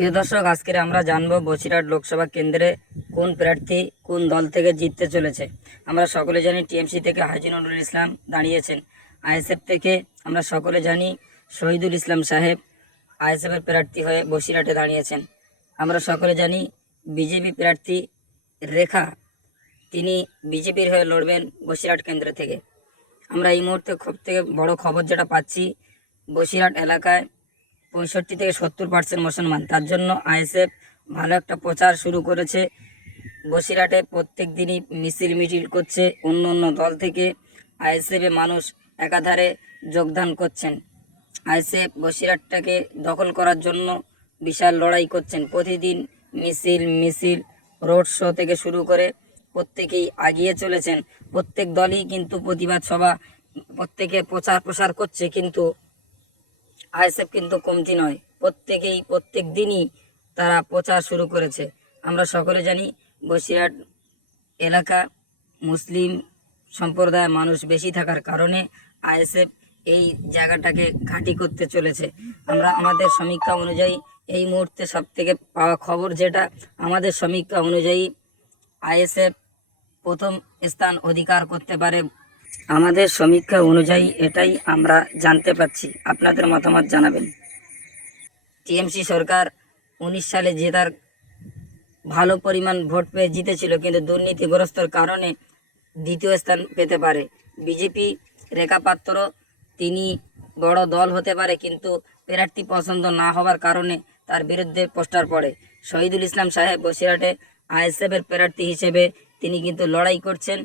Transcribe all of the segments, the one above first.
প্রিয় দর্শক আজকে আমরা জানব বসিরহাট লোকসভা কেন্দ্রে কোন প্রার্থী কোন দল থেকে জিততে চলেছে। আমরা সকলে জানি টিএমসি থেকে হাজি নুরুল ইসলাম দাঁড়িয়েছেন। আইএসএফ থেকে আমরা সকলে জানি শহীদুল ইসলাম সাহেব আইএসএফের প্রার্থী হয়ে বসিরহাটে দাঁড়িয়েছেন। আমরা সকলে জানি বিজেপি প্রার্থী রেখা, তিনি বিজেপির হয়ে লড়বেন বসিরহাট কেন্দ্র থেকে। আমরা এই মুহূর্তে সব থেকে বড় খবর যেটা পাচ্ছি, বসিরহাট এলাকায় পঁয়ষট্টি থেকে সত্তর পার্সেন্ট মুসলমান। তার জন্য আইএসএফ ভালো একটা প্রচার শুরু করেছে। বসিরহাটে প্রত্যেক দিনই মিছিল মিছিল করছে। অন্য অন্য দল থেকে আইএসএফে মানুষ একাধারে যোগদান করছেন। আইএসএফ বসিরহাটটাকে দখল করার জন্য বিশাল লড়াই করছেন। প্রতিদিন মিছিল মিছিল, রোড শো থেকে শুরু করে প্রত্যেকেই আগিয়ে চলেছেন। প্রত্যেক দলই কিন্তু প্রতিবাদ সভা, প্রত্যেকে প্রচার প্রসার করছে কিন্তু আইএসএফ কিন্তু কমতি নয়। প্রত্যেকেই, প্রত্যেক দিনই তারা প্রচার শুরু করেছে। আমরা সকলে জানি বসিরহাট এলাকা মুসলিম সম্প্রদায়ের মানুষ বেশি থাকার কারণে আইএসএফ এই জায়গাটাকে ঘাঁটি করতে চলেছে। আমরা আমাদের সমীক্ষা অনুযায়ী এই মুহূর্তে সব থেকে পাওয়া খবর যেটা, আমাদের সমীক্ষা অনুযায়ী আইএসএফ প্রথম স্থান অধিকার করতে পারে আমাদের সমীক্ষা অনুযায়ী এটাই আমরা জানতে পাচ্ছি আপনাদের মতামত জানাবেন। টিএমসি সরকার উনিশ সালে জেতার ভালো পরিমাণ ভোট পেয়ে জিতেছিল, কিন্তু দুর্নীতিগ্রস্তর কারণে দ্বিতীয় স্থান পেতে পারে। বিজেপি রেখা পাত্র তিনি বড় দল হতে পারে, কিন্তু প্রার্থী পছন্দ না হওয়ার কারণে তার বিরুদ্ধে পোস্টার পড়ে। শহীদুল ইসলাম সাহেব বসিরহাটে আইএসএফের প্রার্থী হিসেবে তিনি কিন্তু লড়াই করছেন।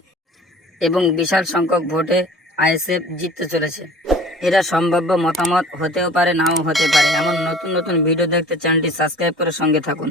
এবং বিশাল সংখ্যক ভোটে আইএসএফ জিততে চলেছে। এরা সম্ভাব্য মতামত হতেও পারে, নাও হতে পারে। এমন নতুন নতুন ভিডিও দেখতে চ্যানেলটি সাবস্ক্রাইব করে সঙ্গে থাকুন।